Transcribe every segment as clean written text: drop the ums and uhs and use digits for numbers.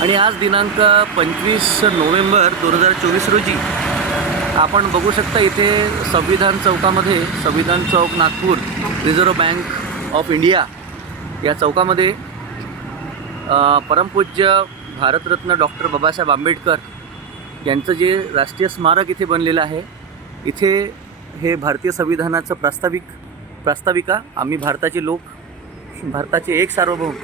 आणि आज दिनांक 25 नोव्हेंबर 2024 रोजी आपण बघू शकता इथे संविधान चौकामध्ये, संविधान चौक Nagpur, Reserve Bank of India या चौकामध्ये परमपूज्य भारतरत्न डॉक्टर बाबासाहेब आंबेडकर यांचं जे राष्ट्रीय स्मारक इथे बनलेलं आहे, इथे हे भारतीय संविधानाचं प्रास्ताविका आम्ही भारताचे लोक, भारताचे एक सार्वभौम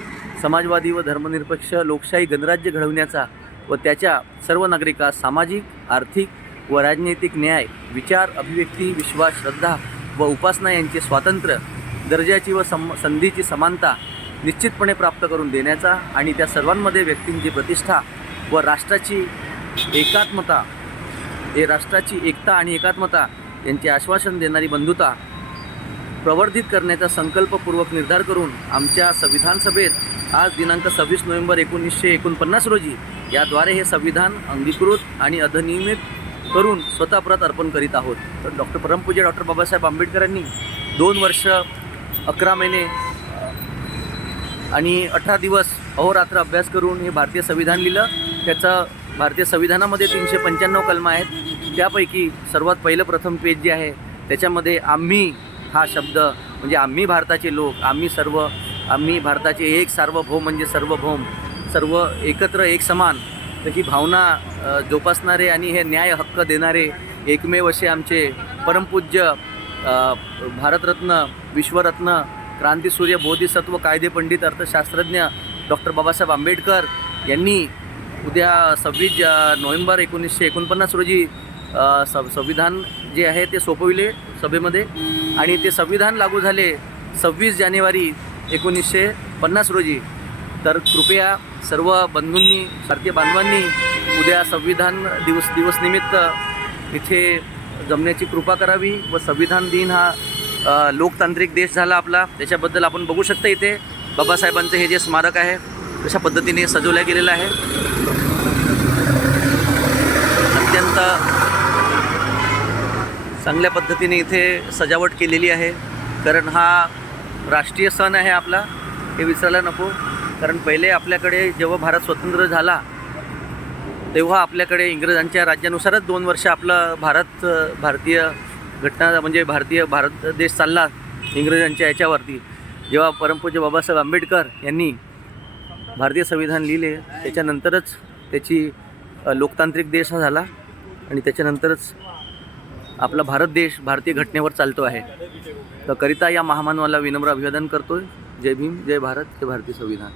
समाजवादी व धर्मनिरपेक्ष लोकशाही गणराज्य घडवण्याचा व त्याच्या सर्व नागरिकास सामाजिक, आर्थिक व राजनैतिक न्याय, विचार, अभिव्यक्ती, विश्वास, श्रद्धा व उपासना यांचे स्वातंत्र्य, दर्जाची व संधीची समानता निश्चितपणे प्राप्त करून देण्याचा आणि त्या सर्वांमध्ये व्यक्तींची प्रतिष्ठा व राष्ट्राची एकता आणि एकात्मता यांचे आश्वासन देणारी बंधुता प्रवर्धित करण्याचा संकल्पपूर्वक निर्धार करून आमच्या संविधान सभेत आज दिनांक 26 नोव्हेंबर 1949 रोजी याद्वारे हे संविधान अंगीकृत आणि अधिनियमित करून स्वतः प्रत अर्पण करीत आहोत. तर परमपूज्य डॉक्टर बाबासाहेब आंबेडकरांनी 2 वर्ष 11 महिने आणि 18 दिवस अहोरात्र अभ्यास करून हे भारतीय संविधान लिहिलं. त्याचं भारतीय संविधानामध्ये 395 कलमं आहेत. त्यापैकी सर्वात पहिलं प्रथम पेज जे आहे त्याच्यामध्ये आम्ही हा शब्द म्हणजे आम्ही भारताचे लोक, आम्ही भारताचे एक सार्वभौम म्हणजे सर्वभौम, सर्व एकत्र एक समान ही भावना जोपासणारे आणि हे न्याय हक्क देणारे एकमेव असे आमचे परमपूज्य भारतरत्न, विश्वरत्न, क्रांतीसूर्य, बोधिसत्व, कायदेपंडित, अर्थशास्त्रज्ञ डॉक्टर बाबासाहेब आंबेडकर यांनी उद्या 26 नोव्हेंबर 1949 रोजी संविधान जे आहे ते सोपविले सभेमध्ये आणि ते संविधान लागू झाले 26 जानेवारी 1950 रोजी. तर कृपया सर्व बंधूंनी, भारतीय बांधवांनी उद्या संविधान दिवस निमित्त इथे जमण्याची कृपा करावी व संविधान दिन हा लोकतांत्रिक देश झाला आपला, त्याच्याबद्दल आपण बघू शकता इथे बाबासाहेबांचं हे जे स्मारक आहे कशा पद्धतीने सजवल्या गेलेलं आहे. अत्यंत चांगल्या पद्धतीने इथे सजावट केलेली आहे, कारण हा राष्ट्रीय सण आहे आपला, हे विसरायला नको. कारण पहिले आपल्याकडे जेव्हा भारत स्वतंत्र झाला तेव्हा आपल्याकडे इंग्रजांच्या राज्यानुसारच 2 वर्ष आपलं भारतीय घटना म्हणजे भारत देश चालला इंग्रजांच्या याच्यावरती. जेव्हा परमपूज्य बाबासाहेब आंबेडकर यांनी भारतीय संविधान लिहिले त्याच्यानंतरच त्याची लोकतांत्रिक देश हा झाला आणि त्याच्यानंतरच आपला भारत देश भारतीय घटनेवर चालतो आहे. तर करिता या महामानवाला विनम्र अभिवादन करतोय. जय भीम, जय भारत, जय भारतीय संविधान.